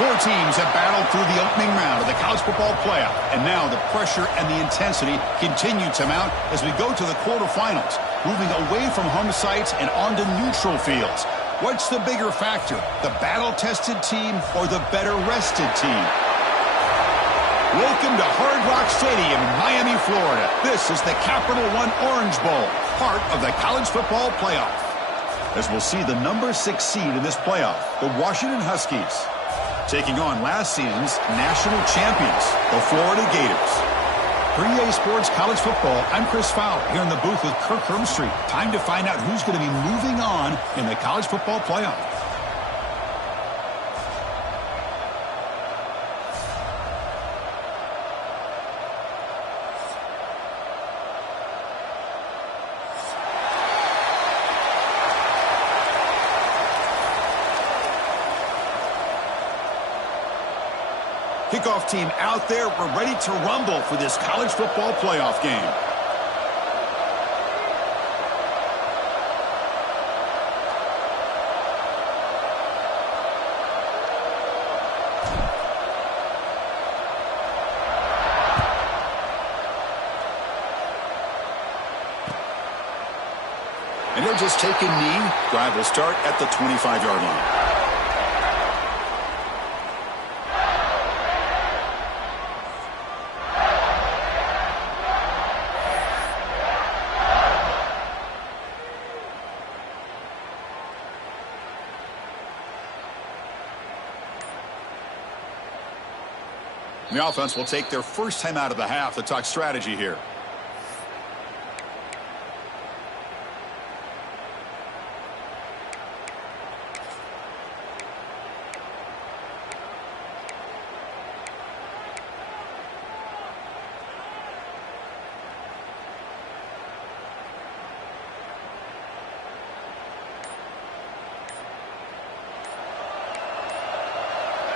Four teams have battled through the opening round of the college football playoff, and now the pressure and the intensity continue to mount as we go to the quarterfinals, moving away from home sites and onto neutral fields. What's the bigger factor, the battle-tested team or the better-rested team? Welcome to Hard Rock Stadium in Miami, Florida. This is the Capital One Orange Bowl, part of the college football playoff. As we'll see the number 6 seed in this playoff, the Washington Huskies, taking on last season's national champions, the Florida Gators. For EA Sports College Football, I'm Chris Fowler here in the booth with Kirk Hermstreet. Time to find out who's going to be moving on in the college football playoff. Kickoff team out there. We're ready to rumble for this college football playoff game. And they'll just take a knee. Drive will start at the 25-yard line. The offense will take their first time out of the half to talk strategy here.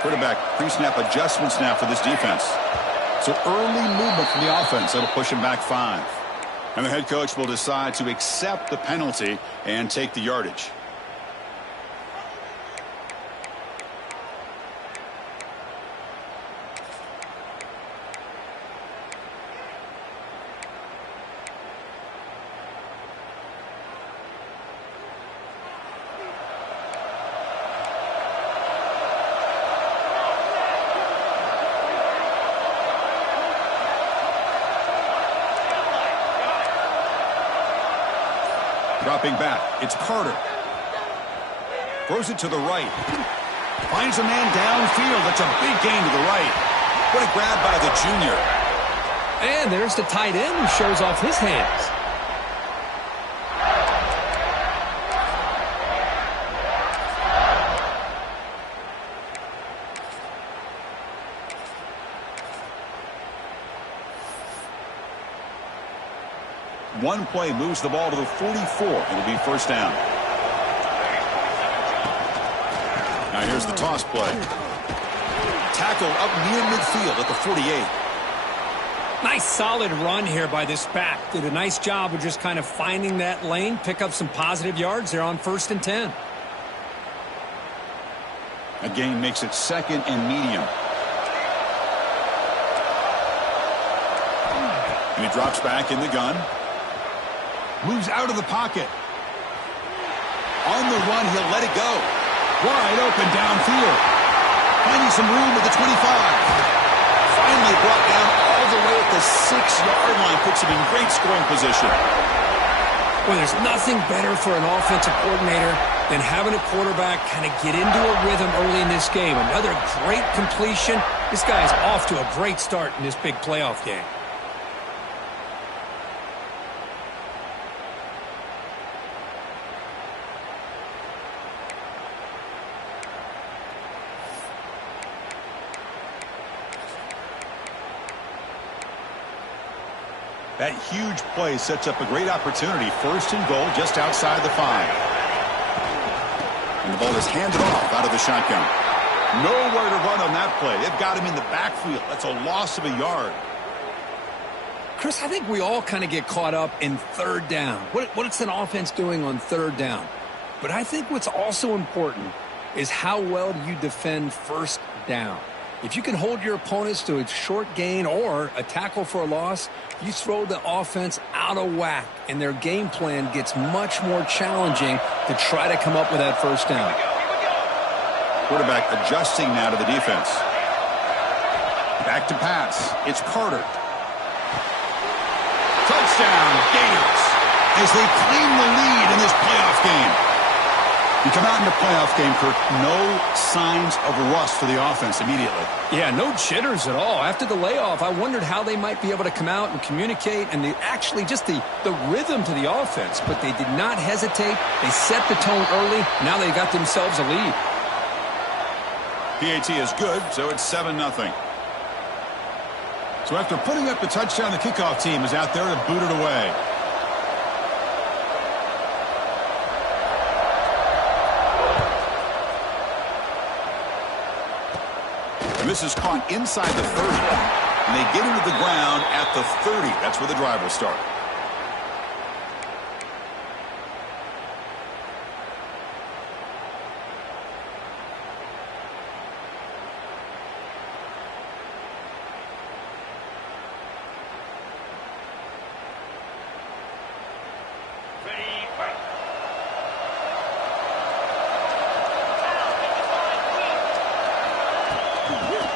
Quarterback pre-snap adjustments now for this defense. So early movement from the offense. That'll push him back 5. And the head coach will decide to accept the penalty and take the yardage. Dropping back, it's Carter. Throws it to the right. Finds a man downfield. That's a big gain to the right. What a grab by the junior. And there's the tight end who shows off his hands. One play moves the ball to the 44. It'll be first down. Now here's the toss play. Tackle up near midfield at the 48. Nice solid run here by this back. Did a nice job of just kind of finding that lane, pick up some positive yards there on 1st and 10. A gain makes it 2nd and medium. And he drops back in the gun. Moves out of the pocket. On the run, he'll let it go. Wide open downfield. Finding some room at the 25. Finally brought down all the way at the 6-yard line. Puts him in great scoring position. Well, there's nothing better for an offensive coordinator than having a quarterback kind of get into a rhythm early in this game. Another great completion. This guy's off to a great start in this big playoff game. That huge play sets up a great opportunity. 1st and goal just outside the 5. And the ball is handed off out of the shotgun. Nowhere to run on that play. They've got him in the backfield. That's a loss of a yard. Chris, I think we all kind of get caught up in 3rd down. What's an offense doing on 3rd down? But I think what's also important is how well do you defend 1st down. If you can hold your opponents to a short gain or a tackle for a loss, you throw the offense out of whack, and their game plan gets much more challenging to try to come up with that first down. Quarterback adjusting now to the defense. Back to pass. It's Carter. Touchdown, Gators, as they claim the lead in this playoff game. You come out in the playoff game, Kirk, no signs of rust for the offense immediately. Yeah, no jitters at all. After the layoff, I wondered how they might be able to come out and communicate and actually just the rhythm to the offense. But they did not hesitate. They set the tone early. Now they got themselves a lead. PAT is good, so it's 7-0. So after putting up the touchdown, the kickoff team is out there to boot it away. And this is caught inside the 30. And they get into the ground at the 30. That's where the drive will start.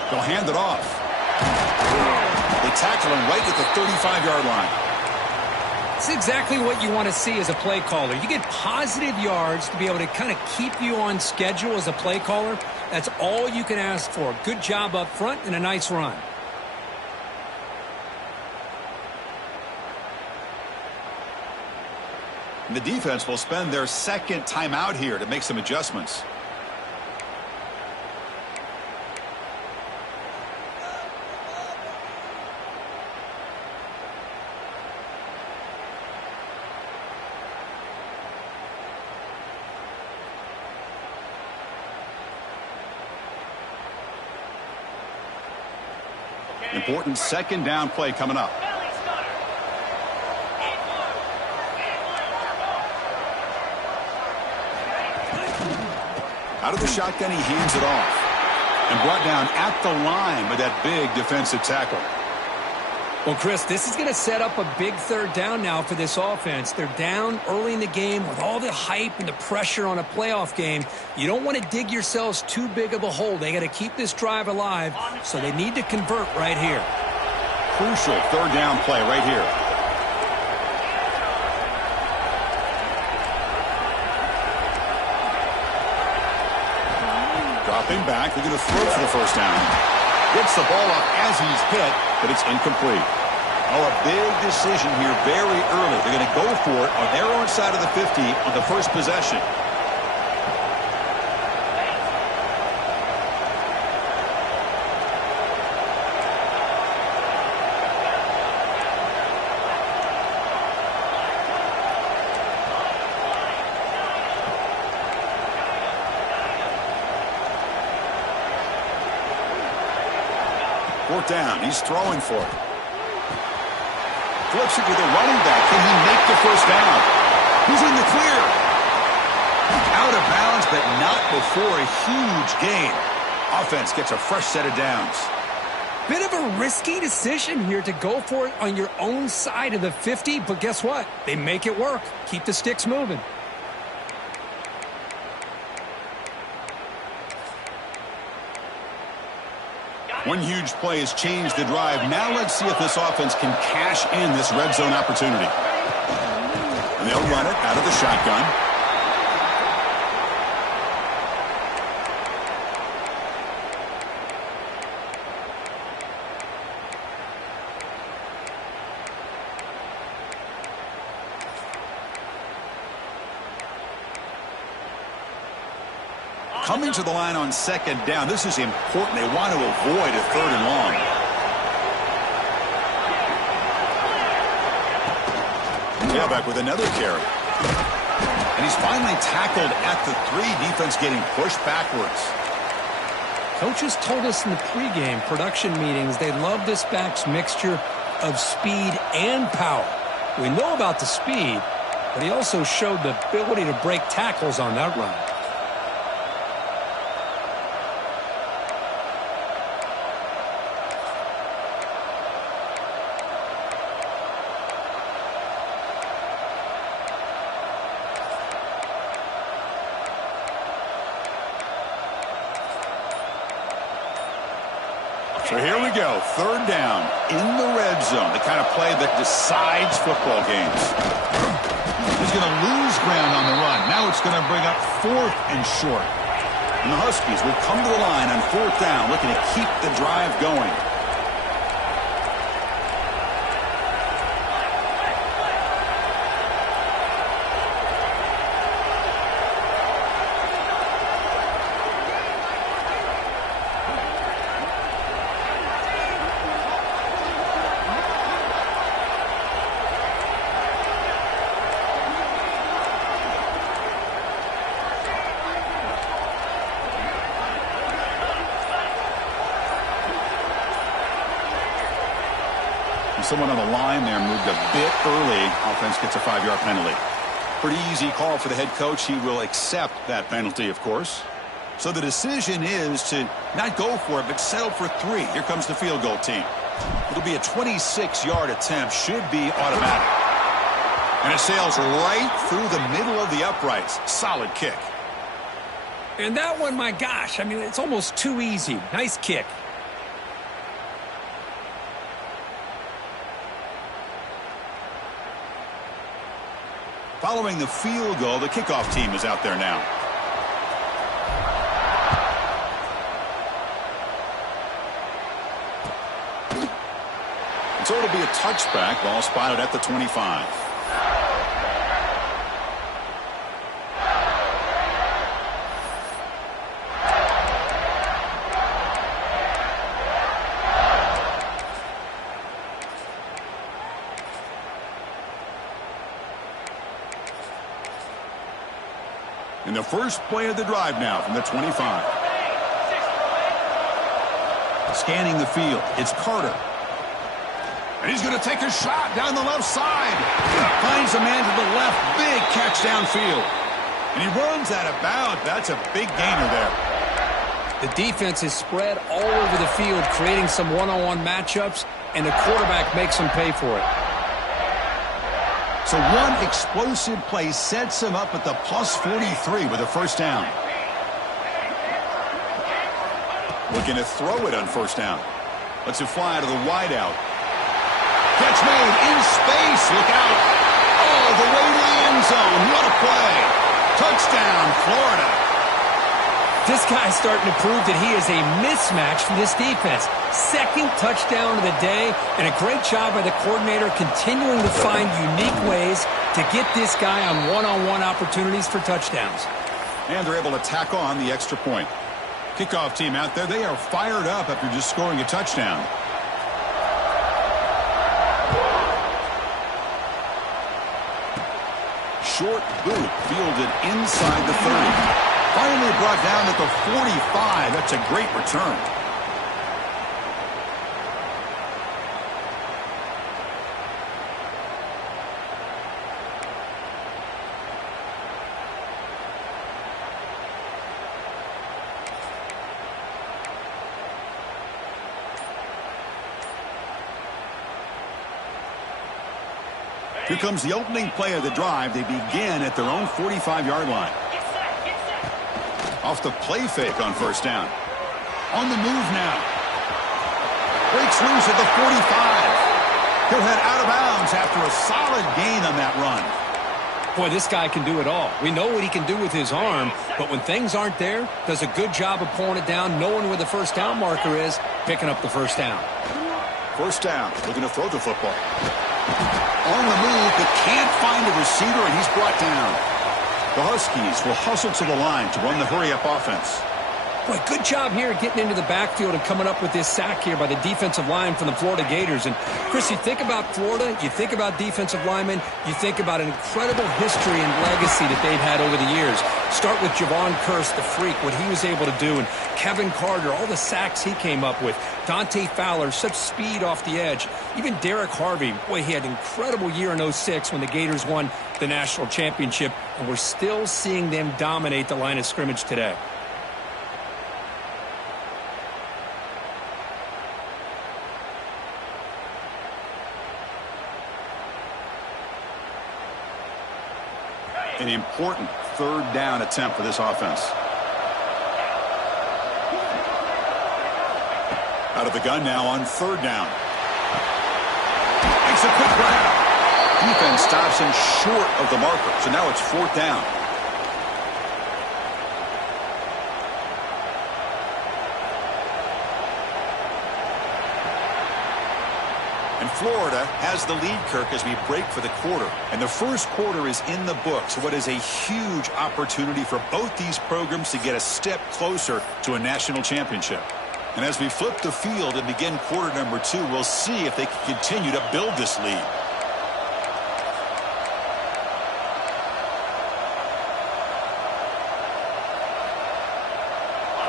They'll hand it off. They tackle him right at the 35-yard line. It's exactly what you want to see as a play caller. You get positive yards to be able to kind of keep you on schedule as a play caller. That's all you can ask for. Good job up front and a nice run. And the defense will spend their second timeout here to make some adjustments. Important second down play coming up. Out of the shotgun, he hands it off. And brought down at the line with that big defensive tackle. Well, Chris, this is going to set up a big third down now for this offense. They're down early in the game with all the hype and the pressure on a playoff game. You don't want to dig yourselves too big of a hole. They got to keep this drive alive, so they need to convert right here. Crucial third down play right here. Dropping back, they're going to throw for the first down. Gets the ball up as he's hit, but it's incomplete. Oh, a big decision here very early. They're going to go for it on their own side of the 50 on the first possession. Fourth down. He's throwing for it. Flips it to the running back. Can he make the first down? He's in the clear. Out of bounds, but not before a huge gain. Offense gets a fresh set of downs. Bit of a risky decision here to go for it on your own side of the 50, but guess what? They make it work. Keep the sticks moving. One huge play has changed the drive. Now let's see if this offense can cash in this red zone opportunity. And they'll run it out of the shotgun. Coming to the line on second down. This is important. They want to avoid a third and long. Tailback with another carry. And he's finally tackled at the 3. Defense getting pushed backwards. Coaches told us in the pregame production meetings they love this back's mixture of speed and power. We know about the speed, but he also showed the ability to break tackles on that run. So here we go, third down in the red zone, the kind of play that decides football games. He's going to lose ground on the run. Now it's going to bring up 4th and short. And the Huskies will come to the line on 4th down, looking to keep the drive going. Someone on the line there moved a bit early. Offense gets a 5-yard penalty. Pretty easy call for the head coach. He will accept that penalty, of course. So the decision is to not go for it, but settle for 3. Here comes the field goal team. It'll be a 26-yard attempt. Should be automatic. And it sails right through the middle of the uprights. Solid kick. And that one, my gosh, I mean, it's almost too easy. Nice kick. Following the field goal, the kickoff team is out there now. And so it'll be a touchback. Ball spotted at the 25. In the first play of the drive now from the 25. Scanning the field, it's Carter. And he's going to take a shot down the left side. Finds a man to the left, big catch downfield. And he runs out of bounds. That's a big gainer there. The defense is spread all over the field, creating some one-on-one matchups, and the quarterback makes them pay for it. So one explosive play sets him up at the plus 43 with a first down. Looking to throw it on first down. Lets it fly to the wideout. Catch made in space. Look out. All the way to the end zone. What a play. Touchdown, Florida. This guy's starting to prove that he is a mismatch for this defense. Second touchdown of the day, and a great job by the coordinator continuing to find unique ways to get this guy on one-on-one opportunities for touchdowns. And they're able to tack on the extra point. Kickoff team out there, they are fired up after just scoring a touchdown. Short boot fielded inside the 30. Finally brought down at the 45. That's a great return. Here comes the opening play of the drive. They begin at their own 45-yard line. Off the play fake on first down. On the move now. Breaks loose at the 45. He'll head out of bounds after a solid gain on that run. Boy, this guy can do it all. We know what he can do with his arm, but when things aren't there, does a good job of pulling it down, knowing where the first down marker is, picking up the first down. First down, looking to throw the football. On the move, but can't find a receiver, and he's brought down. The Huskies will hustle to the line to run the hurry-up offense. Boy, good job here getting into the backfield and coming up with this sack here by the defensive line from the Florida Gators. And, Chris, you think about Florida, you think about defensive linemen, you think about an incredible history and legacy that they've had over the years. Start with Javon Kearse, the freak, what he was able to do, and Kevin Carter, all the sacks he came up with. Dante Fowler, such speed off the edge. Even Derek Harvey, boy, he had an incredible year in 06 when the Gators won the national championship, and we're still seeing them dominate the line of scrimmage today. An important third down attempt for this offense. Out of the gun now on 3rd down. Makes a quick grab. Defense stops him short of the marker, so now it's 4th down. And Florida has the lead, Kirk, as we break for the quarter. And the first quarter is in the books. What is a huge opportunity for both these programs to get a step closer to a national championship. And as we flip the field and begin quarter number 2, we'll see if they can continue to build this lead.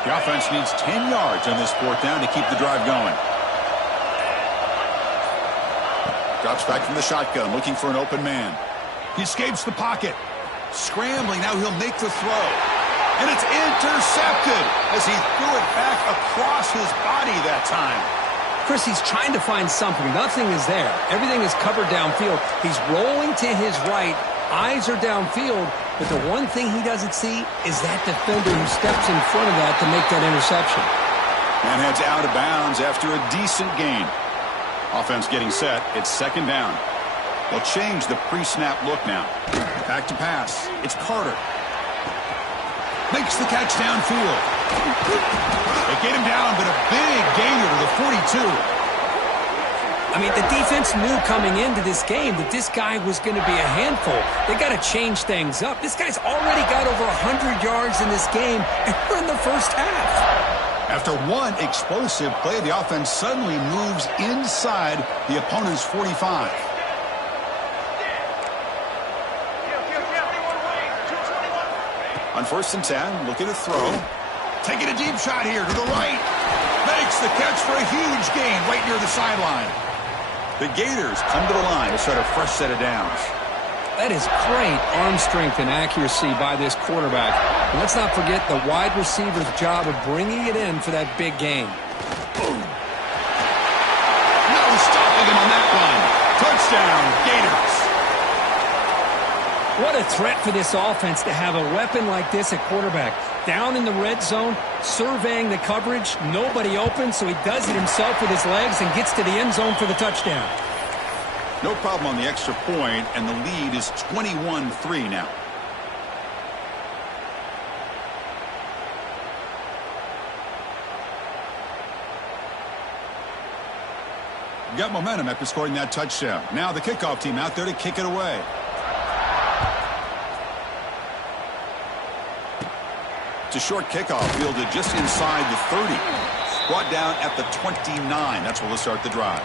The offense needs 10 yards on this 4th down to keep the drive going. Drops back from the shotgun, looking for an open man. He escapes the pocket. Scrambling, now he'll make the throw. And it's intercepted as he threw it back across his body that time. Chris, he's trying to find something. Nothing is there. Everything is covered downfield. He's rolling to his right. Eyes are downfield. But the one thing he doesn't see is that defender who steps in front of that to make that interception. And heads out of bounds after a decent gain. Offense getting set. It's 2nd down. They'll change the pre-snap look now. Back to pass. It's Carter. Makes the catch downfield. They get him down, but a big gainer to the 42. I mean, the defense knew coming into this game that this guy was going to be a handful. They got to change things up. This guy's already got over 100 yards in this game, and we're in the first half. After one explosive play, the offense suddenly moves inside the opponent's 45. On 1st and 10, looking to throw. Taking a deep shot here to the right. Makes the catch for a huge gain right near the sideline. The Gators come to the line to start a fresh set of downs. That is great arm strength and accuracy by this quarterback. And let's not forget the wide receiver's job of bringing it in for that big gain. Boom. No stopping him on that one. Touchdown, Gators. What a threat for this offense to have a weapon like this at quarterback. Down in the red zone, surveying the coverage, nobody open, so he does it himself with his legs and gets to the end zone for the touchdown. No problem on the extra point, and the lead is 21-3 now. Got momentum after scoring that touchdown. Now the kickoff team out there to kick it away. It's a short kickoff fielded just inside the 30. Brought down at the 29. That's where we'll start the drive.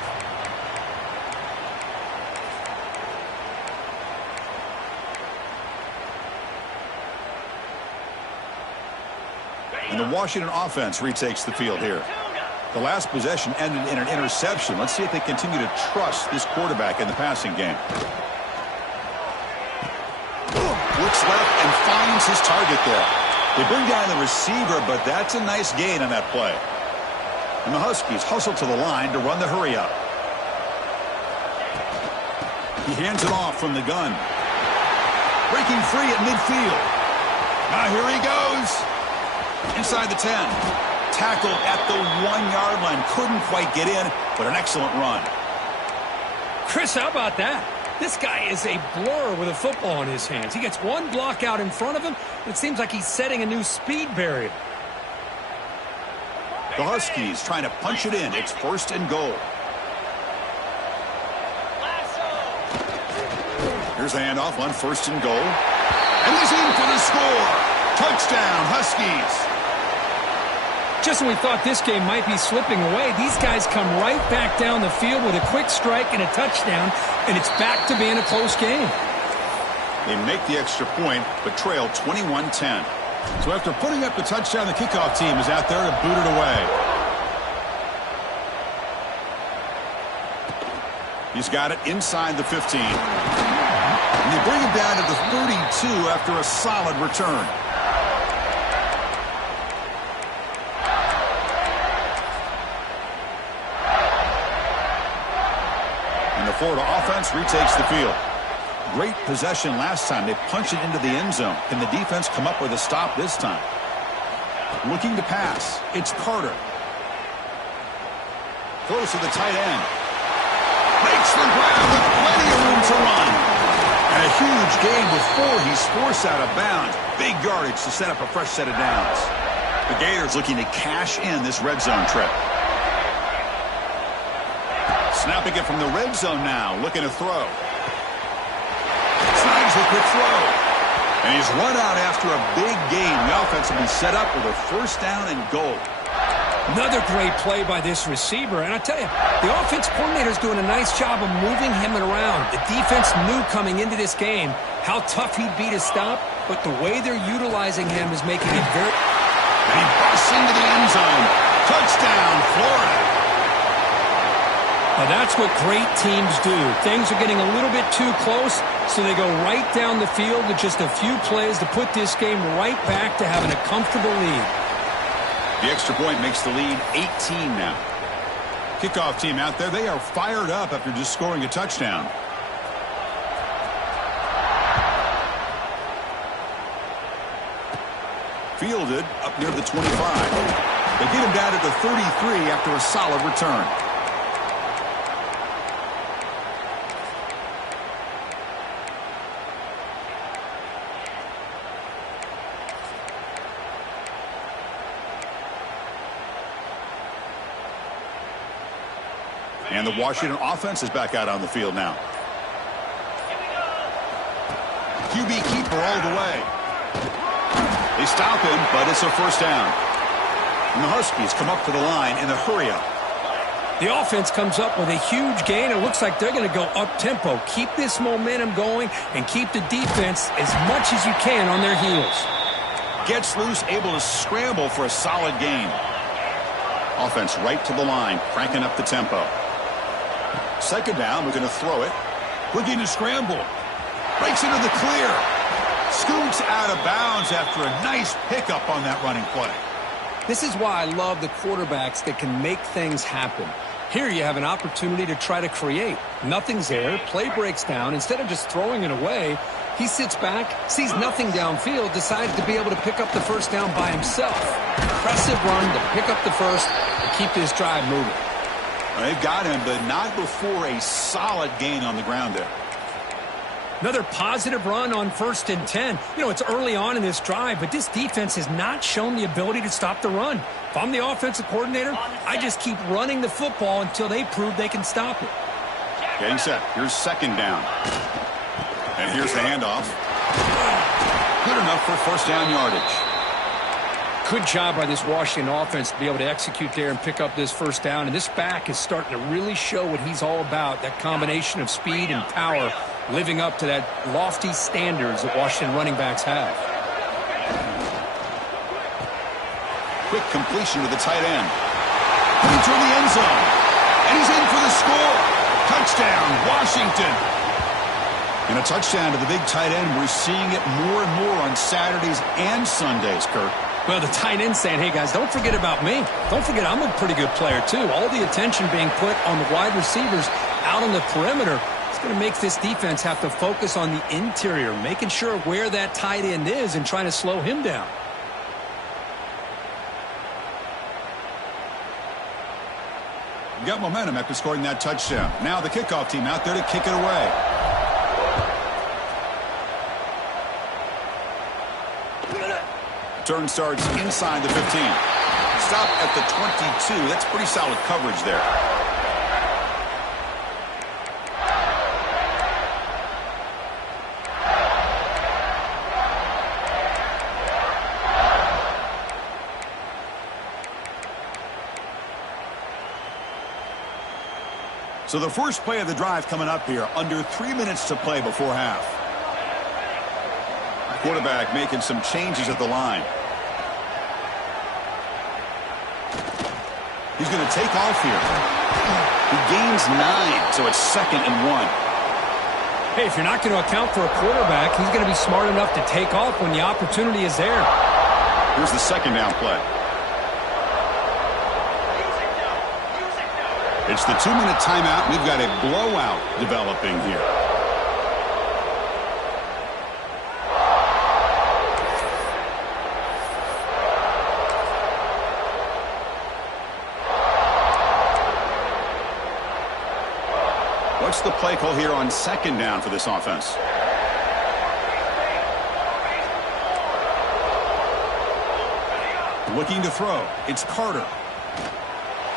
And the Washington offense retakes the field here. The last possession ended in an interception. Let's see if they continue to trust this quarterback in the passing game. Looks left and finds his target there. They bring down the receiver, but that's a nice gain on that play. And the Huskies hustle to the line to run the hurry up. He hands it off from the gun. Breaking free at midfield. Now here he goes. Inside the 10. Tackled at the 1-yard line. Couldn't quite get in, but an excellent run. Chris, how about that? This guy is a blur with a football in his hands. He gets one block out in front of him. It seems like he's setting a new speed barrier. The Huskies trying to punch it in. It's 1st and goal. Here's the handoff on 1st and goal. And he's in for the score. Touchdown, Huskies. Just when we thought this game might be slipping away, these guys come right back down the field with a quick strike and a touchdown, and it's back to being a close game. They make the extra point, but trail 21-10. So after putting up the touchdown, the kickoff team is out there to boot it away. He's got it inside the 15. And they bring him down to the 32 after a solid return. And the Florida offense retakes the field. Great possession last time. They punched it into the end zone. Can the defense come up with a stop this time? Looking to pass. It's Carter. Close to the tight end. Makes the grab with plenty of room to run. And a huge gain before he's forced out of bounds. Big yardage to set up a fresh set of downs. The Gators looking to cash in this red zone trip. Snapping it from the red zone now, looking to throw. Snags a quick throw. And he's run out after a big gain. The offense will be set up with a first down and goal. Another great play by this receiver. And I tell you, the offense coordinator is doing a nice job of moving him around. The defense knew coming into this game how tough he'd be to stop, but the way they're utilizing him is making it very... And he busts into the end zone. Touchdown, Florida. Now that's what great teams do. Things are getting a little bit too close, so they go right down the field with just a few plays to put this game right back to having a comfortable lead. The extra point makes the lead 18 now. Kickoff team out there, they are fired up after just scoring a touchdown. Fielded up near the 25. They get him down at the 33 after a solid return. And the Washington offense is back out on the field now. QB keeper all the way. They stop him, but it's a first down. And the Huskies come up to the line in a hurry-up. The offense comes up with a huge gain. It looks like they're going to go up-tempo. Keep this momentum going and keep the defense as much as you can on their heels. Gets loose, able to scramble for a solid gain. Offense right to the line, cranking up the tempo. Second down, we're going to throw it. Looking to scramble. Breaks into the clear. Scoots out of bounds after a nice pickup on that running play. This is why I love the quarterbacks that can make things happen. Here you have an opportunity to try to create. Nothing's there. Play breaks down. Instead of just throwing it away, he sits back, sees nothing downfield, decides to be able to pick up the first down by himself. Impressive run to pick up the first and keep this drive moving. They've got him, but not before a solid gain on the ground there. Another positive run on 1st and 10. You know, it's early on in this drive, but this defense has not shown the ability to stop the run. If I'm the offensive coordinator, I just keep running the football until they prove they can stop it. Getting set. Here's second down. And here's the handoff. Good enough for first down yardage. Good job by this Washington offense to be able to execute there and pick up this first down. And this back is starting to really show what he's all about, that combination of speed and power, living up to that lofty standards that Washington running backs have. Quick completion to the tight end. Putting toward the end zone. And he's in for the score. Touchdown, Washington. And a touchdown to the big tight end. We're seeing it more and more on Saturdays and Sundays, Kurt. Well, the tight end saying, hey, guys, don't forget about me. Don't forget I'm a pretty good player, too. All the attention being put on the wide receivers out on the perimeter. It's going to make this defense have to focus on the interior, making sure where that tight end is and trying to slow him down. Got momentum after scoring that touchdown. Now the kickoff team out there to kick it away. Turn starts inside the 15. Stop at the 22. That's pretty solid coverage there. So the first play of the drive coming up here, under 3 minutes to play before half. Quarterback making some changes at the line. He's going to take off here. He gains 9, so it's 2nd and 1. Hey, if you're not going to account for a quarterback, he's going to be smart enough to take off when the opportunity is there. Here's the second down play. It's the 2-minute timeout. We've got a blowout developing here. What's the play call here on second down for this offense? Looking to throw. It's Carter.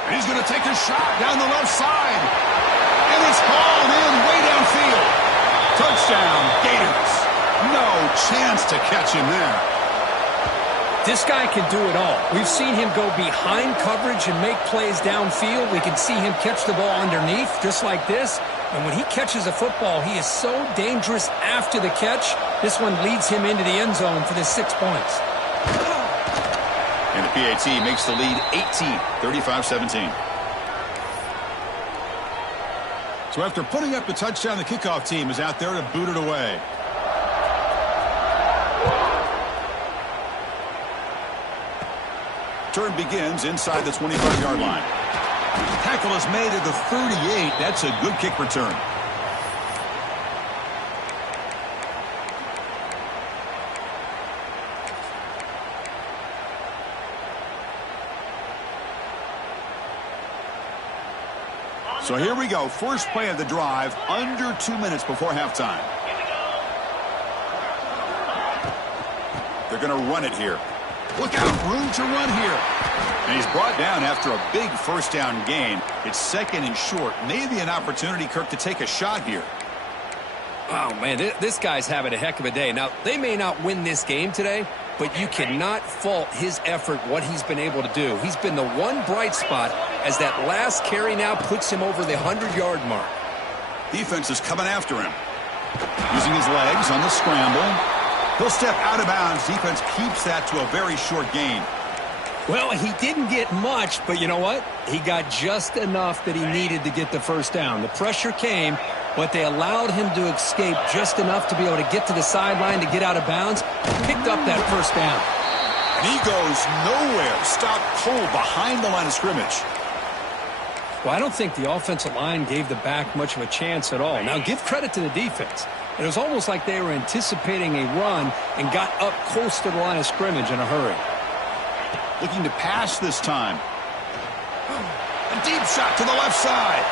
And he's going to take a shot down the left side. And it's hauled in way downfield. Touchdown, Gators. No chance to catch him there. This guy can do it all. We've seen him go behind coverage and make plays downfield. We can see him catch the ball underneath, just like this. And when he catches a football, he is so dangerous after the catch. This one leads him into the end zone for the 6 points. And the PAT makes the lead 18, 35-17. So after putting up the touchdown, the kickoff team is out there to boot it away. Turn begins inside the 25-yard line. Tackle is made at the 38. That's a good kick return. So here we go. First play of the drive, under 2 minutes before halftime. They're going to run it here. Look out, room to run here. And he's brought down after a big first down gain. It's second and short. Maybe an opportunity, Kirk, to take a shot here. Oh, man, this guy's having a heck of a day. Now, they may not win this game today, but you cannot fault his effort, what he's been able to do. He's been the one bright spot as that last carry now puts him over the 100-yard mark. Defense is coming after him. Using his legs on the scramble. He'll step out of bounds. Defense keeps that to a very short gain. Well, he didn't get much, but you know what? He got just enough that he needed to get the first down. The pressure came, but they allowed him to escape just enough to be able to get to the sideline to get out of bounds. Picked up that first down. And he goes nowhere. Stopped cold behind the line of scrimmage. Well, I don't think the offensive line gave the back much of a chance at all. Now, give credit to the defense. It was almost like they were anticipating a run and got up close to the line of scrimmage in a hurry. Looking to pass this time. A deep shot to the left side.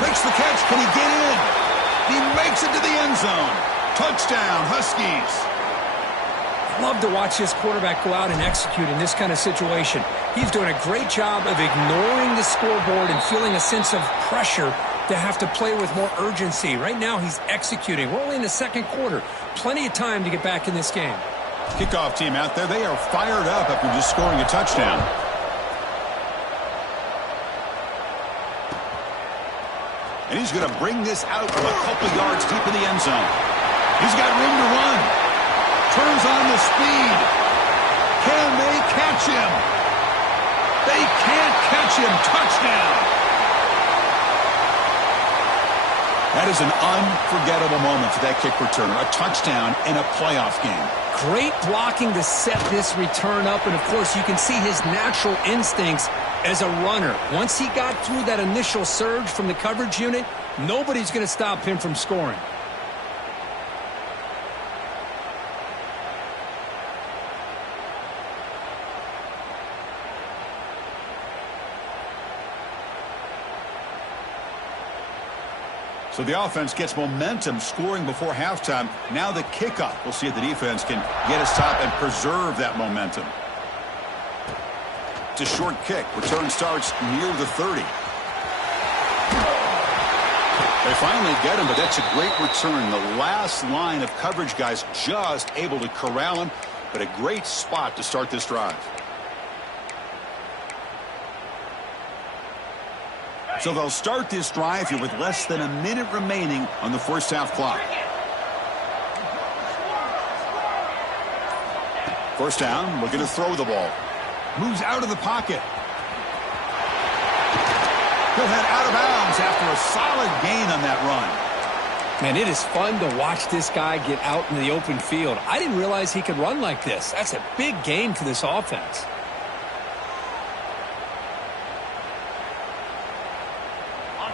Makes the catch. Can he get in? He makes it to the end zone. Touchdown, Huskies. Love to watch this quarterback go out and execute in this kind of situation. He's doing a great job of ignoring the scoreboard and feeling a sense of pressure to have to play with more urgency. Right now, he's executing. We're only in the second quarter. Plenty of time to get back in this game. Kickoff team out there. They are fired up after just scoring a touchdown. And he's going to bring this out from a couple yards deep in the end zone. He's got room to run. Turns on the speed. Can they catch him? They can't catch him. Touchdown. That is an unforgettable moment for that kick returner. A touchdown in a playoff game. Great blocking to set this return up. And, of course, you can see his natural instincts as a runner. Once he got through that initial surge from the coverage unit, nobody's going to stop him from scoring. So the offense gets momentum scoring before halftime. Now the kickoff. We'll see if the defense can get a stop and preserve that momentum. It's a short kick. Return starts near the 30. They finally get him, but that's a great return. The last line of coverage guys just able to corral him, but a great spot to start this drive. So they'll start this drive here with less than a minute remaining on the first half clock. First down, looking to throw the ball. Moves out of the pocket. He'll head out of bounds after a solid gain on that run. Man, it is fun to watch this guy get out in the open field. I didn't realize he could run like this. That's a big gain for this offense.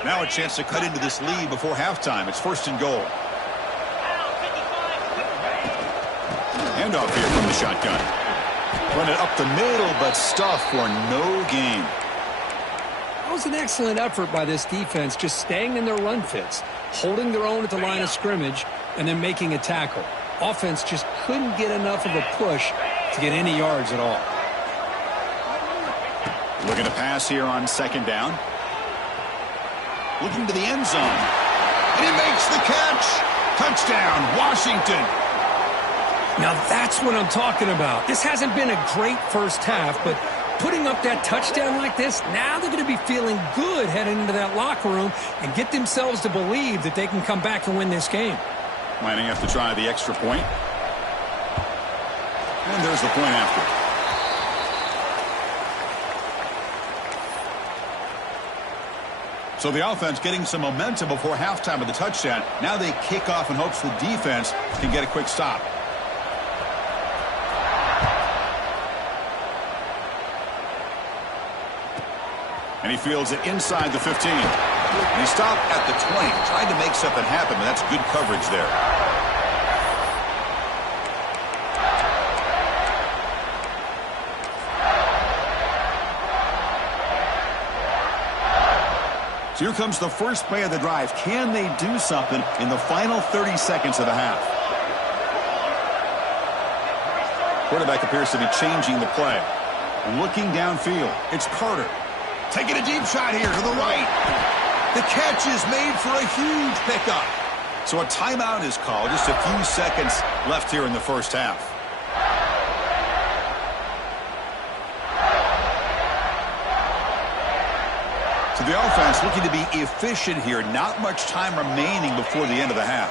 Now a chance to cut into this lead before halftime. It's first and goal. Handoff here from the shotgun. Run it up the middle, but stuffed for no gain. was an excellent effort by this defense, just staying in their run fits, holding their own at the line of scrimmage, and then making a tackle. Offense just couldn't get enough of a push to get any yards at all. Looking to pass here on second down. Looking to the end zone. And he makes the catch. Touchdown, Washington. Now that's what I'm talking about. This hasn't been a great first half, but putting up that touchdown like this, now they're going to be feeling good heading into that locker room and get themselves to believe that they can come back and win this game. Lining up to try the extra point. And there's the point after. So the offense getting some momentum before halftime of the touchdown. Now they kick off in hopes the defense can get a quick stop. And he fields it inside the 15. And he stopped at the 20, trying to make something happen, but that's good coverage there. So here comes the first play of the drive. Can they do something in the final 30 seconds of the half? Quarterback appears to be changing the play. Looking downfield. It's Carter. Taking a deep shot here to the right. The catch is made for a huge pickup. So a timeout is called. Just a few seconds left here in the first half. So the offense looking to be efficient here. Not much time remaining before the end of the half.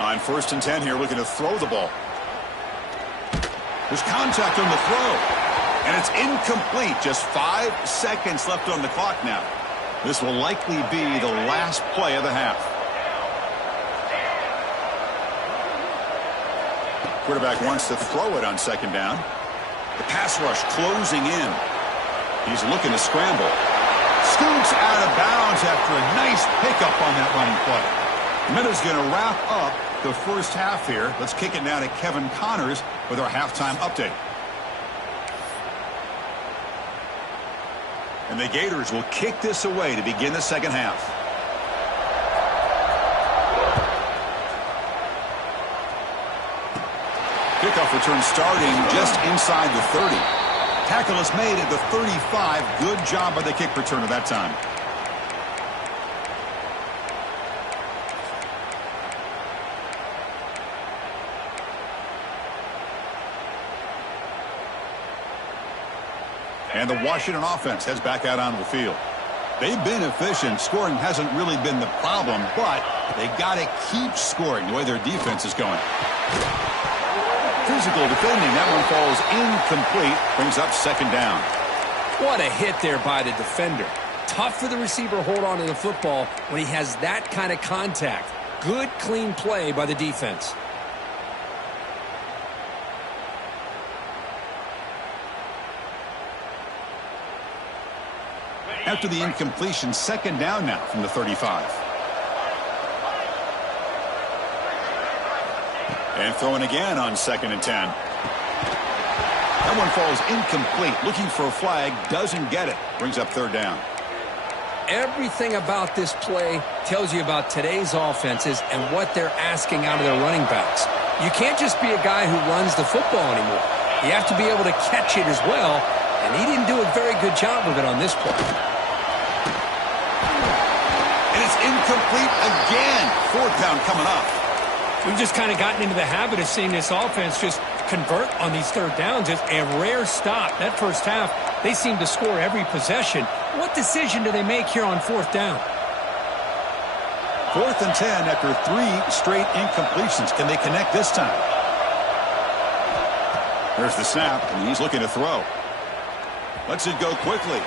On 1st and 10 here, looking to throw the ball. There's contact on the throw. And it's incomplete. Just 5 seconds left on the clock now. This will likely be the last play of the half. Quarterback wants to throw it on second down. The pass rush closing in. He's looking to scramble. Scoots out of bounds after a nice pickup on that running play. Minuta's going to wrap up the first half here. Let's kick it now to Kevin Connors with our halftime update. And the Gators will kick this away to begin the second half. Kickoff return starting just inside the 30. Tackle is made at the 35. Good job by the kick returner that time. And the Washington offense heads back out onto the field. They've been efficient. Scoring hasn't really been the problem, but they got to keep scoring the way their defense is going. Physical defending. That one falls incomplete. Brings up second down. What a hit there by the defender. Tough for the receiver to hold on to the football when he has that kind of contact. Good, clean play by the defense. After the incompletion, second down now from the 35. And throwing again on 2nd and 10. That one falls incomplete. Looking for a flag, doesn't get it. Brings up third down. Everything about this play tells you about today's offenses and what they're asking out of their running backs. You can't just be a guy who runs the football anymore. You have to be able to catch it as well, and he didn't do a very good job of it on this play. And it's incomplete again. Fourth down coming up. We've just kind of gotten into the habit of seeing this offense just convert on these third downs. It's a rare stop. That first half, they seem to score every possession. What decision do they make here on fourth down? 4th and 10 after 3 straight incompletions. Can they connect this time? There's the snap, and he's looking to throw. Lets it go quickly.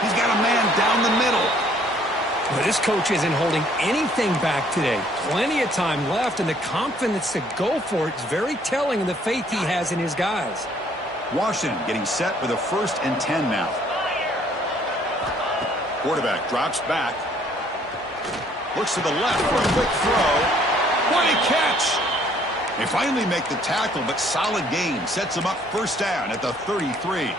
He's got a man down the middle. Well, this coach isn't holding anything back today. Plenty of time left, and the confidence to go for it is very telling of the faith he has in his guys. Washington getting set with a 1st and 10 now. Quarterback drops back. Looks to the left for a quick throw. What a catch! They finally make the tackle, but solid gain. Sets them up first down at the 33.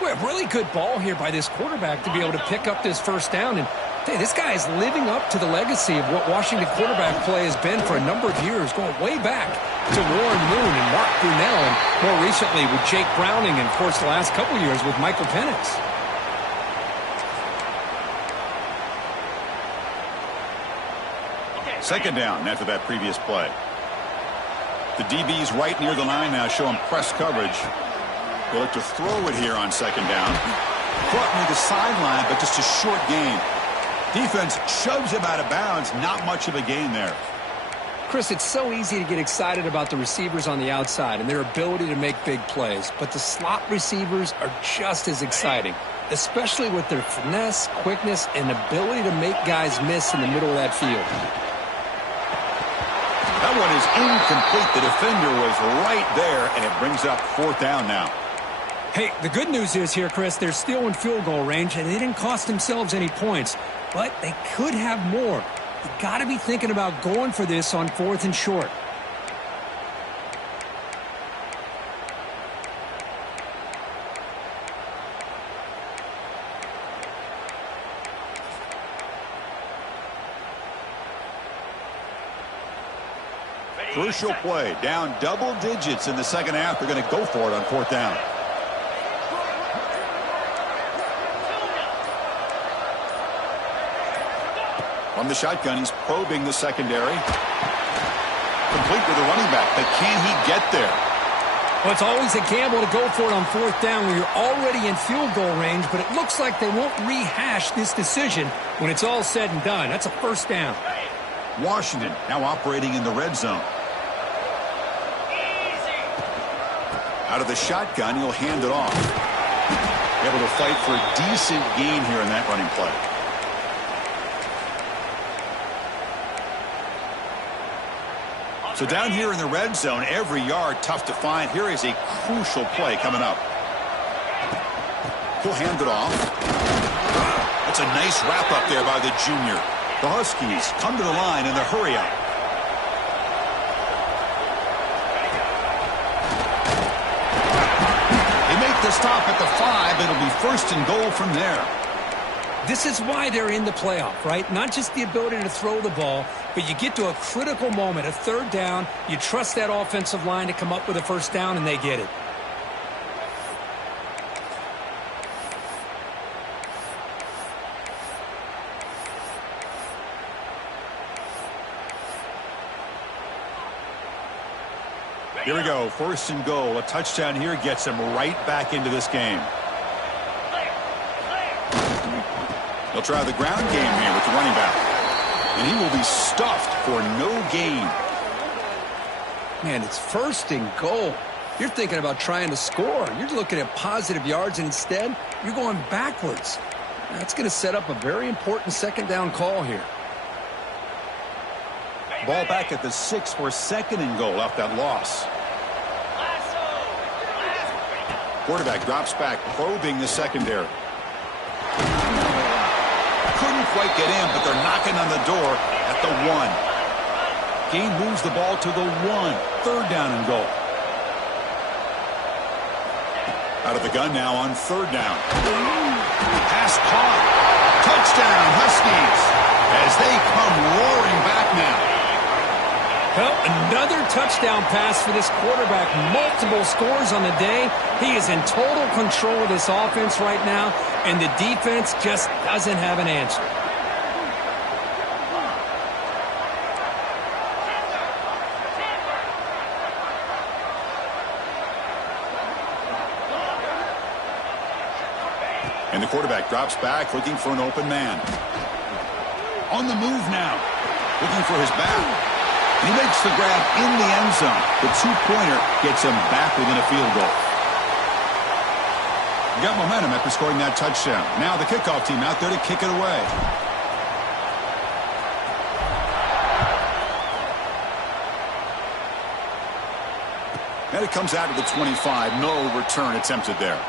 Well, a really good ball here by this quarterback to be able to pick up this first down. And hey, this guy is living up to the legacy of what Washington quarterback play has been for a number of years, going way back to Warren Moon and Mark Brunell, and more recently with Jake Browning, and, of course, the last couple years with Michael Penix. Second down after that previous play. The DB's right near the line now, showing press coverage. They'll look to throw it here on second down. Caught near the sideline, but just a short gain. Defense shoves him out of bounds. Not much of a gain there. Chris, it's so easy to get excited about the receivers on the outside and their ability to make big plays, but the slot receivers are just as exciting, especially with their finesse, quickness, and ability to make guys miss in the middle of that field. That one is incomplete. The defender was right there, and it brings up fourth down now. Hey, the good news is here, Chris, they're still in field goal range, and they didn't cost themselves any points, but they could have more. You got to be thinking about going for this on 4th and short. Crucial play. Down double digits in the second half. They're going to go for it on fourth down. From the shotgun, he's probing the secondary. Complete with the running back, but can he get there? Well, it's always a gamble to go for it on fourth down when you're already in field goal range, but it looks like they won't rehash this decision when it's all said and done. That's a first down. Washington now operating in the red zone. Out of the shotgun, he'll hand it off. Able to fight for a decent gain here in that running play. So down here in the red zone, every yard tough to find. Here is a crucial play coming up. He'll hand it off. That's a nice wrap up there by the junior. The Huskies come to the line in the hurry up. They make the stop at the 5. It'll be first and goal from there. This is why they're in the playoff, right? Not just the ability to throw the ball, but you get to a critical moment, a third down, you trust that offensive line to come up with a first down, and they get it. Here we go, first and goal. A touchdown here gets them right back into this game. They'll try the ground game here with the running back. And he will be stuffed for no gain. Man, it's first and goal. You're thinking about trying to score. You're looking at positive yards, and instead, you're going backwards. That's going to set up a very important second down call here. Ball back at the 6 for second and goal off that loss. Quarterback drops back, probing the secondary. Couldn't quite get in, but they're knocking on the door at the 1. Gain moves the ball to the 1. Third down and goal. Out of the gun now on third down. Pass caught. Touchdown, Huskies, as they come roaring back now. Well, another touchdown pass for this quarterback. Multiple scores on the day. He is in total control of this offense right now, and the defense just doesn't have an answer. And the quarterback drops back, looking for an open man. On the move now, looking for his back. He makes the grab in the end zone. The two-pointer gets him back within a field goal. Got momentum after scoring that touchdown. Now the kickoff team out there to kick it away. And it comes out to the 25. No return attempted there.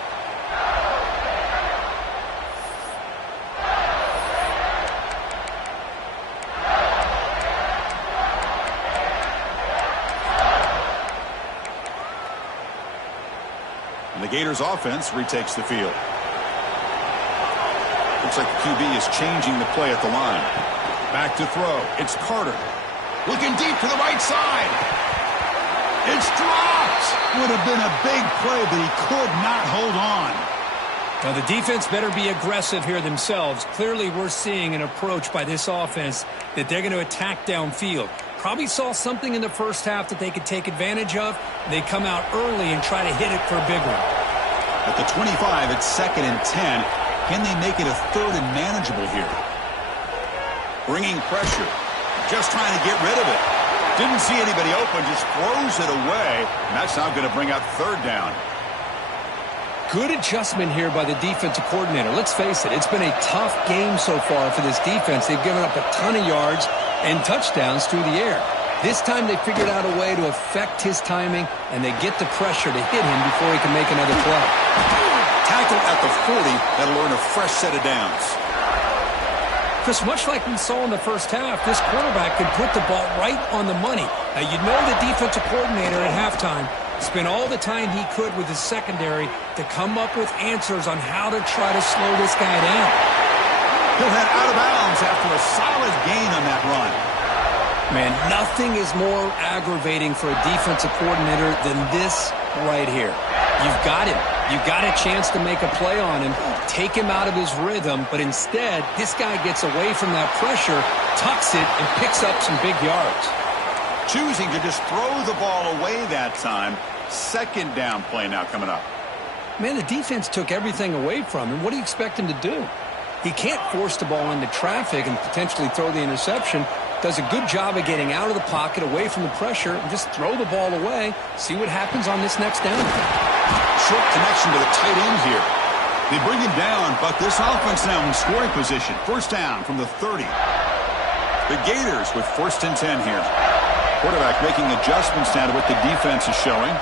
And the Gators offense retakes the field. Looks like the QB is changing the play at the line. Back to throw. It's Carter. Looking deep to the right side. It's dropped. Would have been a big play, but he could not hold on. Now the defense better be aggressive here themselves. Clearly we're seeing an approach by this offense that they're going to attack downfield. Probably saw something in the first half that they could take advantage of. They come out early and try to hit it for a big one. At the 25, it's 2nd and 10. Can they make it a 3rd and manageable here? Bringing pressure. Just trying to get rid of it. Didn't see anybody open, just throws it away. And that's now going to bring up 3rd down. Good adjustment here by the defensive coordinator. Let's face it, it's been a tough game so far for this defense. They've given up a ton of yards and touchdowns through the air. This time they figured out a way to affect his timing, and they get the pressure to hit him before he can make another play. Tackle at the 40, that'll earn a fresh set of downs. Chris, much like we saw in the first half, this quarterback could put the ball right on the money. Now, you know the defensive coordinator at halftime spent all the time he could with his secondary to come up with answers on how to try to slow this guy down. He'll head out of bounds after a solid gain on that run. Man, nothing is more aggravating for a defensive coordinator than this right here. You've got him. You've got a chance to make a play on him, take him out of his rhythm, but instead, this guy gets away from that pressure, tucks it, and picks up some big yards. Choosing to just throw the ball away that time. 2nd down play now coming up. Man, the defense took everything away from him. What do you expect him to do? He can't force the ball into traffic and potentially throw the interception. Does a good job of getting out of the pocket, away from the pressure, and just throw the ball away. See what happens on this next down. Short connection to the tight end here. They bring him down, but this offense now in scoring position. 1st down from the 30. The Gators with 1st and 10 here. Quarterback making adjustments now to what the defense is showing.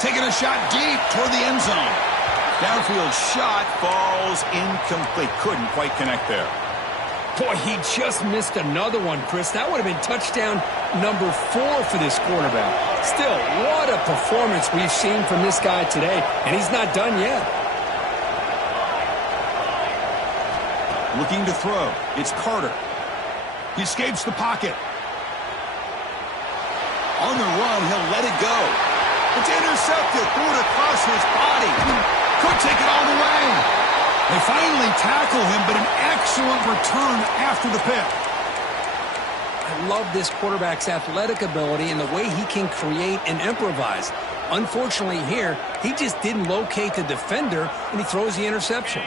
Taking a shot deep toward the end zone. Downfield shot falls incomplete. Couldn't quite connect there. Boy, he just missed another one, Chris. That would have been touchdown number 4 for this quarterback. Still, what a performance we've seen from this guy today, and he's not done yet. Looking to throw. It's Carter. He escapes the pocket. On the run, he'll let it go. It's intercepted. Threw it across his body. Could take it all the way. They finally tackle him, but an excellent return after the pick. I love this quarterback's athletic ability and the way he can create and improvise. Unfortunately here, he just didn't locate the defender, and he throws the interception.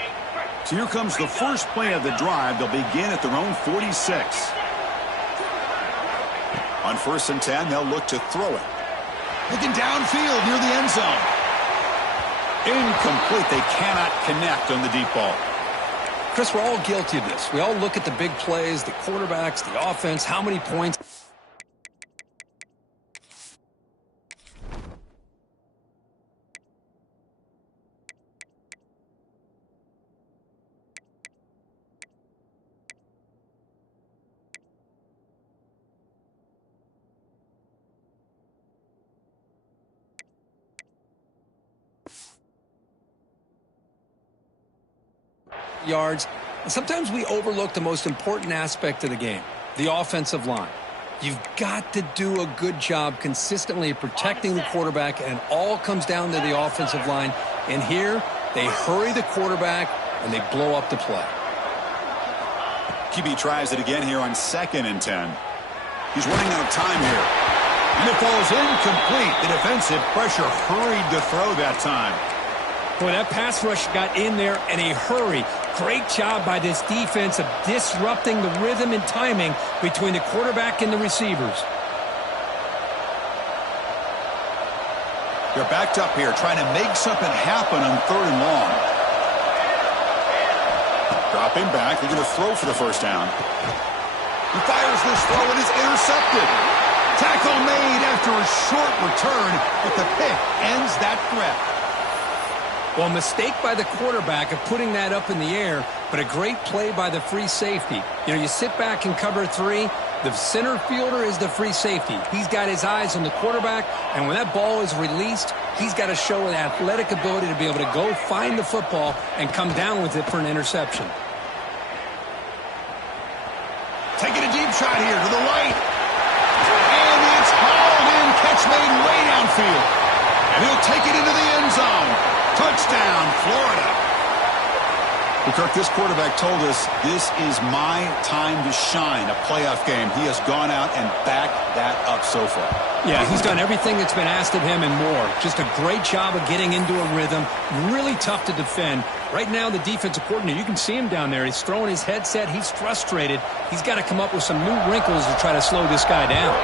So here comes the first play of the drive. They'll begin at their own 46. On 1st and 10, they'll look to throw it. Looking downfield near the end zone. Incomplete. They cannot connect on the deep ball. Chris, we're all guilty of this. We all look at the big plays, the quarterbacks, the offense, how many points. Yards. And sometimes we overlook the most important aspect of the game, the offensive line. You've got to do a good job consistently protecting the quarterback, and it all comes down to the offensive line. And here, they hurry the quarterback, and they blow up the play. QB tries it again here on 2nd and 10. He's running out of time here. And it falls incomplete. The defensive pressure hurried the throw that time. Boy, that pass rush got in there in a hurry. Great job by this defense of disrupting the rhythm and timing between the quarterback and the receivers. They're backed up here trying to make something happen on 3rd and long. Dropping back. They're going to throw for the 1st down. He fires this throw and it's intercepted. Tackle made after a short return, but the pick ends that threat. Well, a mistake by the quarterback of putting that up in the air, but a great play by the free safety. You know, you sit back and cover 3, The center fielder is the free safety. He's got his eyes on the quarterback, and when that ball is released, he's got to show an athletic ability to be able to go find the football and come down with it for an interception. Taking a deep shot here to the right. And it's hauled in. Catch made way downfield. And he'll take it into the end zone. Touchdown, Florida. Kirk, this quarterback told us this is my time to shine, a playoff game. He has gone out and backed that up so far. Yeah, he's done everything that's been asked of him and more. Just a great job of getting into a rhythm. Really tough to defend. Right now, the defensive coordinator, you can see him down there. He's throwing his headset. He's frustrated. He's got to come up with some new wrinkles to try to slow this guy down.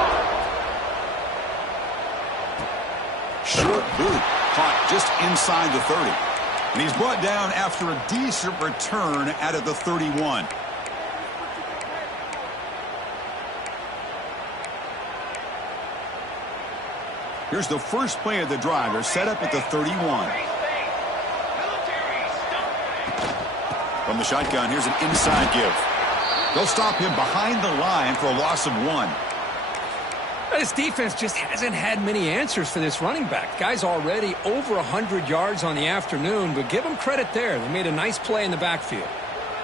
Short boot, caught just inside the 30. And he's brought down after a decent return out of the 31. Here's the first play of the drive. They're set up at the 31. From the shotgun, here's an inside give. They'll stop him behind the line for a loss of 1. This defense just hasn't had many answers for this running back. Guy's already over 100 yards on the afternoon, but give him credit there. They made a nice play in the backfield.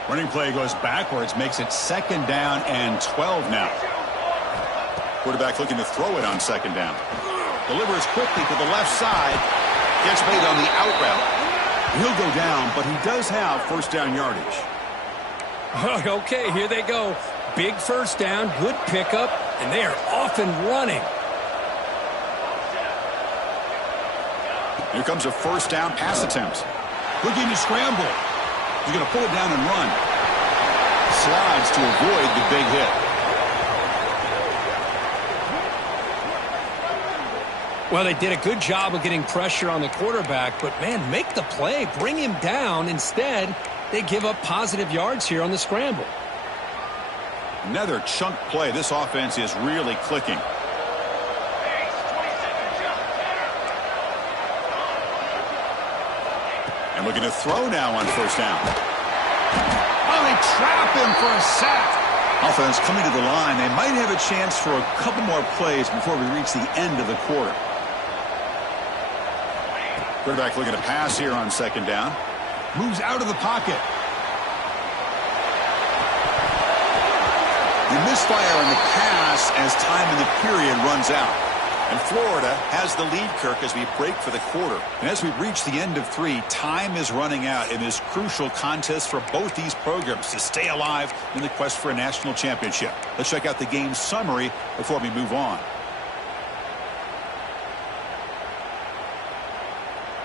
Running play goes backwards, makes it 2nd down and 12 now. Quarterback looking to throw it on 2nd down. Delivers quickly to the left side. Gets made on the out route. He'll go down, but he does have 1st down yardage. Okay, here they go. Big 1st down, good pickup, and they are off and running. Here comes a 1st down pass attempt. Looking to scramble. He's going to pull it down and run. Slides to avoid the big hit. Well, they did a good job of getting pressure on the quarterback, but, man, make the play. Bring him down. Instead, they give up positive yards here on the scramble. Another chunk play. This offense is really clicking. And looking to throw now on 1st down. Oh, they trap him for a sack. Offense coming to the line. They might have a chance for a couple more plays before we reach the end of the quarter. Quarterback looking to pass here on 2nd down. Moves out of the pocket. The misfire in the pass as time in the period runs out. And Florida has the lead, Kirk, as we break for the quarter. And as we reach the end of 3, time is running out in this crucial contest for both these programs to stay alive in the quest for a national championship. Let's check out the game summary before we move on.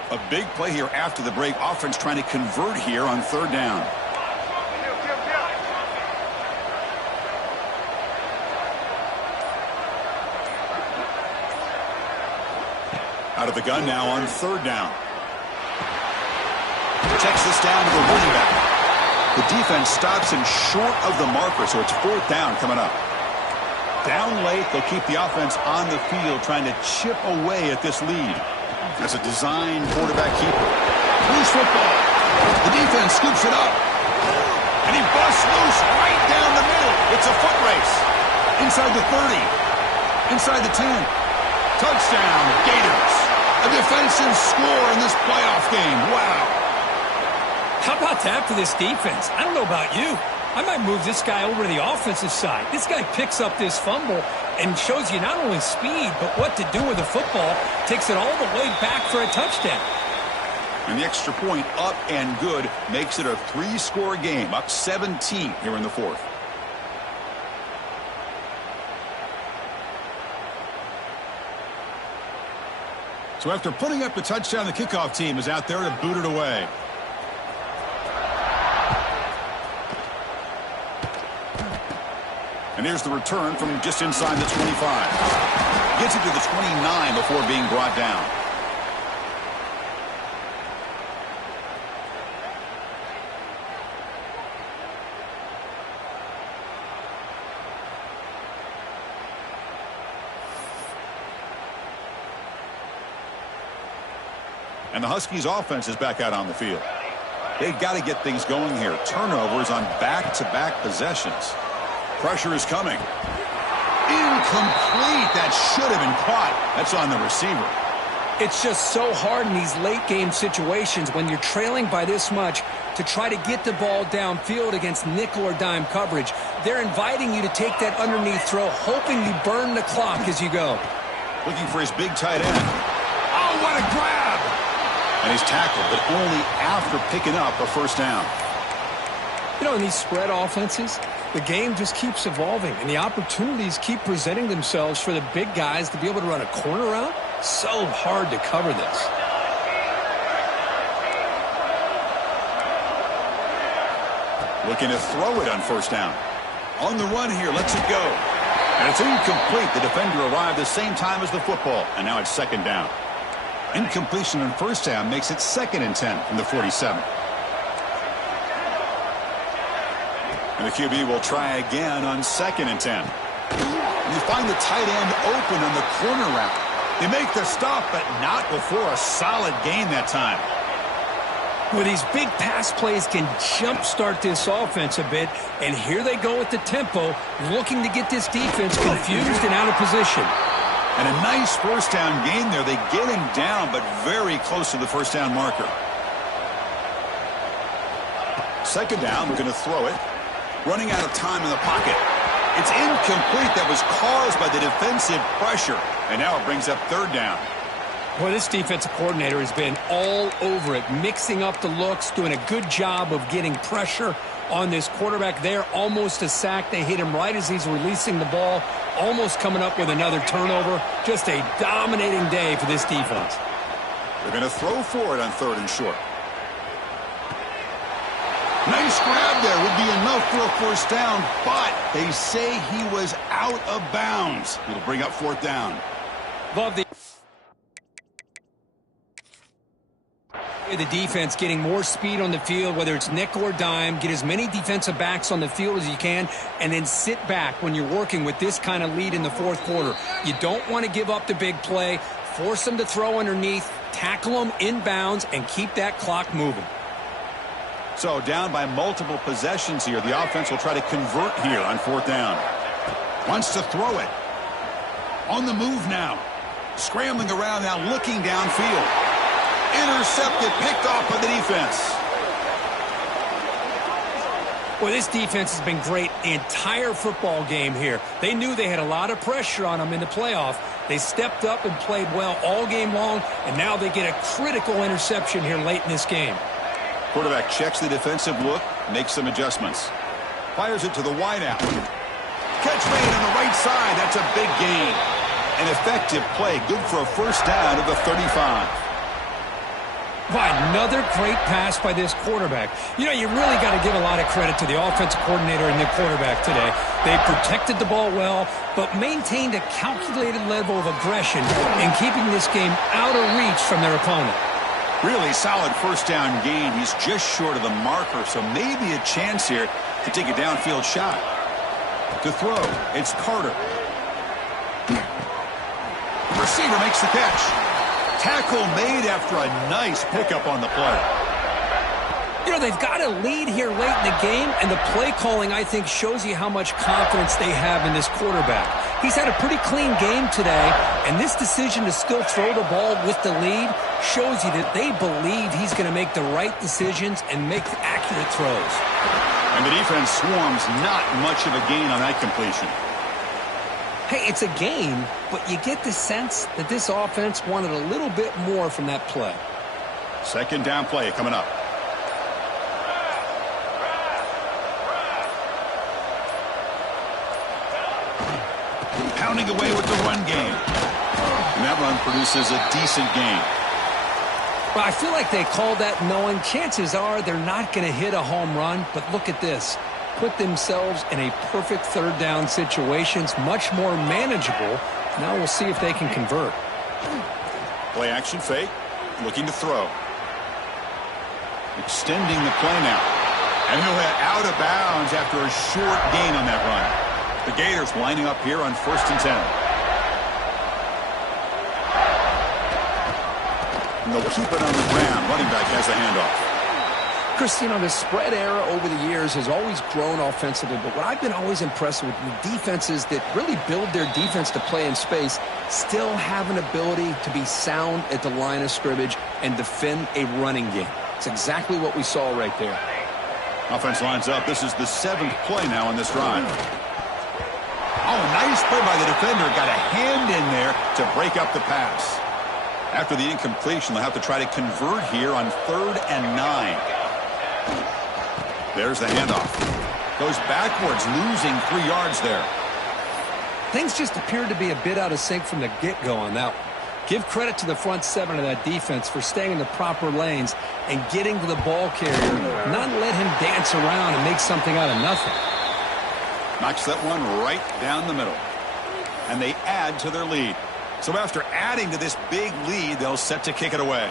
A big play here after the break. Offense trying to convert here on 3rd down. Out of the gun now on 3rd down. Protects this down to the running back. The defense stops him short of the marker, so it's 4th down coming up. Down late, they'll keep the offense on the field trying to chip away at this lead. That's a design quarterback keeper. Loose football. The defense scoops it up. And he busts loose right down the middle. It's a foot race. Inside the 30. Inside the 10. Touchdown, Gators. A defensive score in this playoff game. Wow. How about that for this defense? I don't know about you. I might move this guy over to the offensive side. This guy picks up this fumble and shows you not only speed, but what to do with the football. Takes it all the way back for a touchdown. And the extra point up and good makes it a 3-score game. Up 17 here in the 4th. So after putting up the touchdown, the kickoff team is out there to boot it away. And here's the return from just inside the 25. Gets it to the 29 before being brought down. And the Huskies offense is back out on the field. They've got to get things going here. Turnovers on back-to-back possessions. Pressure is coming. Incomplete. That should have been caught. That's on the receiver. It's just so hard in these late-game situations when you're trailing by this much to try to get the ball downfield against nickel or dime coverage. They're inviting you to take that underneath throw, hoping you burn the clock as you go. Looking for his big tight end. Oh, what a grab! And he's tackled, but only after picking up a first down. You know, in these spread offenses, the game just keeps evolving, and the opportunities keep presenting themselves for the big guys to be able to run a corner route. So hard to cover this. Looking to throw it on first down. On the run here, lets it go. And it's incomplete. The defender arrived the same time as the football, and now it's second down. Incompletion on first down makes it 2nd and 10 from the 47. And the QB will try again on 2nd and 10. And you find the tight end open on the corner route. They make the stop, but not before a solid gain that time. Well, these big pass plays can jumpstart this offense a bit, and here they go with the tempo, looking to get this defense confused and out of position. And a nice first down gain there. They get him down, but very close to the first down marker. Second down, we're going to throw it. Running out of time in the pocket. It's incomplete. That was caused by the defensive pressure. And now it brings up third down. Well, this defensive coordinator has been all over it, mixing up the looks, doing a good job of getting pressure on this quarterback there. Almost a sack. They hit him right as he's releasing the ball, almost coming up with another turnover. Just a dominating day for this defense. They're going to throw for it on 3rd and short. Nice grab there. Would be enough for a first down, but they say he was out of bounds. It'll bring up 4th down. Love the defense getting more speed on the field, whether it's nickel or dime. Get as many defensive backs on the field as you can, and then sit back when you're working with this kind of lead in the 4th quarter. You don't want to give up the big play. Force them to throw underneath, tackle them inbounds, and keep that clock moving. So down by multiple possessions here. The offense will try to convert here on 4th down. Wants to throw it. On the move now. Scrambling around now, looking downfield. Intercepted, picked off by the defense. Well, this defense has been great the entire football game here. They knew they had a lot of pressure on them in the playoff. They stepped up and played well all game long, and now they get a critical interception here late in this game. Quarterback checks the defensive look, makes some adjustments. Fires it to the wideout. Catch made on the right side. That's a big gain. An effective play. Good for a first down of the 35. Another great pass by this quarterback. You know, you really got to give a lot of credit to the offensive coordinator and the quarterback today. They protected the ball well, but maintained a calculated level of aggression in keeping this game out of reach from their opponent. Really solid first down gain. He's just short of the marker, so maybe a chance here to take a downfield shot. To throw, it's Carter. Receiver makes the catch. Tackle made after a nice pickup on the play. You know, they've got a lead here late in the game, and the play calling, I think, shows you how much confidence they have in this quarterback. He's had a pretty clean game today, and this decision to still throw the ball with the lead shows you that they believe he's going to make the right decisions and make accurate throws. And the defense swarms, not much of a gain on that completion. Hey, it's a game, but you get the sense that this offense wanted a little bit more from that play. Second down play coming up. Pounding away with the run game. And that run produces a decent gain. Well, I feel like they called that knowing chances are they're not going to hit a home run, but look at this. Put themselves in a perfect third down situations, much more manageable. Now we'll see if they can convert. Play action fake, looking to throw. Extending the play now. And he'll head out of bounds after a short gain on that run. The Gators lining up here on 1st and 10. And they'll keep it on the ground. Running back has the handoff. Chris, the spread era over the years has always grown offensively, but what I've been always impressed with the defenses that really build their defense to play in space still have an ability to be sound at the line of scrimmage and defend a running game. It's exactly what we saw right there. Offense lines up. This is the 7th play now on this drive. Oh, nice play by the defender. Got a hand in there to break up the pass. After the incompletion, they'll have to try to convert here on 3rd and 9. There's the handoff. Goes backwards, losing 3 yards there. Things just appeared to be a bit out of sync from the get-go on that one. Give credit to the front 7 of that defense for staying in the proper lanes and getting to the ball carrier, not let him dance around and make something out of nothing. Knocks that one right down the middle. And they add to their lead. So after adding to this big lead, they'll set to kick it away.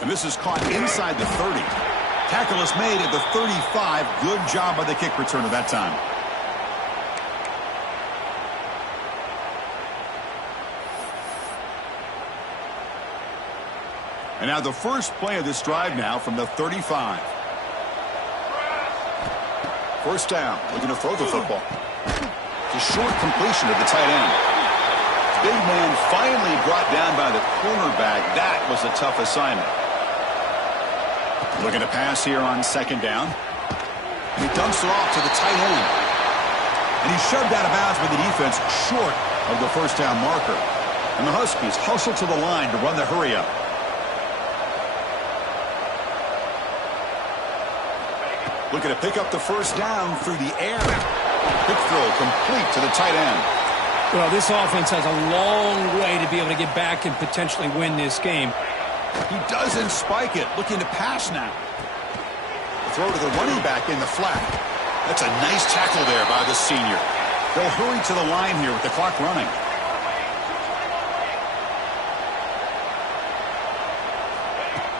And this is caught inside the 30. Tackle is made at the 35. Good job by the kick returner that time. And now the first play of this drive now from the 35. First down, looking to throw the football. It's a short completion to the tight end. Big man finally brought down by the cornerback. That was a tough assignment. Looking to pass here on 2nd down. And he dumps it off to the tight end. And he's shoved out of bounds by the defense short of the first down marker. And the Huskies hustle to the line to run the hurry up. Looking to pick up the first down through the air. Quick throw complete to the tight end. Well, this offense has a long way to be able to get back and potentially win this game. He doesn't spike it. Looking to pass now. The throw to the running back in the flat. That's a nice tackle there by the senior. They'll hurry to the line here with the clock running.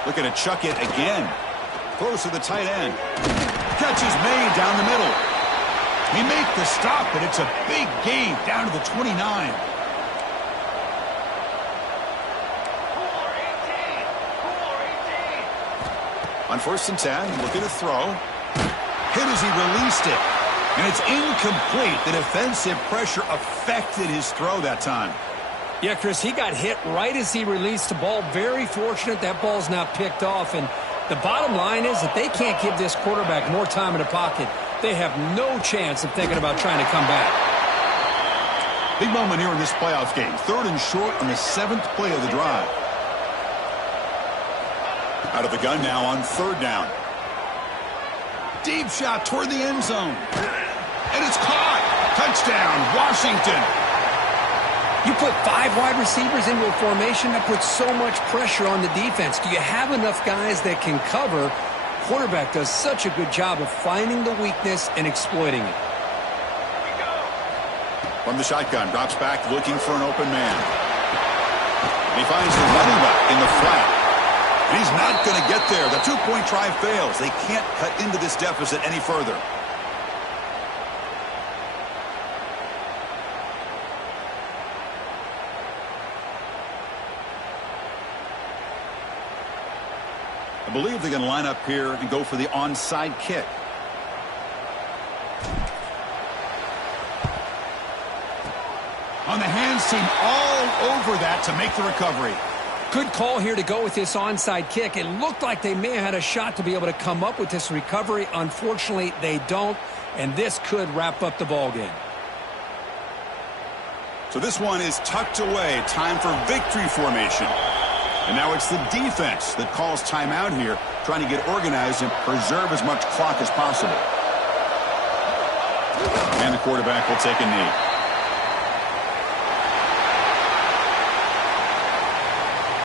Looking to chuck it again. Throws to the tight end. Catch is made down the middle. He made the stop, but it's a big gain down to the 29. On 1st and 10, looking to throw. Hit as he released it. And it's incomplete. The defensive pressure affected his throw that time. Yeah, Chris, he got hit right as he released the ball. Very fortunate that ball's not picked off. And the bottom line is that they can't give this quarterback more time in the pocket. They have no chance of thinking about trying to come back. Big moment here in this playoff game. 3rd and short on the 7th play of the drive. Out of the gun now on 3rd down. Deep shot toward the end zone. And it's caught. Touchdown, Washington. You put 5 wide receivers into a formation, that puts so much pressure on the defense. Do you have enough guys that can cover? Quarterback does such a good job of finding the weakness and exploiting it. From the shotgun, drops back looking for an open man. And he finds the running back in the flat. And he's not going to get there. The 2-point try fails. They can't cut into this deficit any further. I believe they're going to line up here and go for the onside kick. On the hands team all over that to make the recovery. Good call here to go with this onside kick. It looked like they may have had a shot to be able to come up with this recovery. Unfortunately, they don't, and this could wrap up the ball game. So this one is tucked away. Time for victory formation. And now it's the defense that calls timeout here, trying to get organized and preserve as much clock as possible. And the quarterback will take a knee.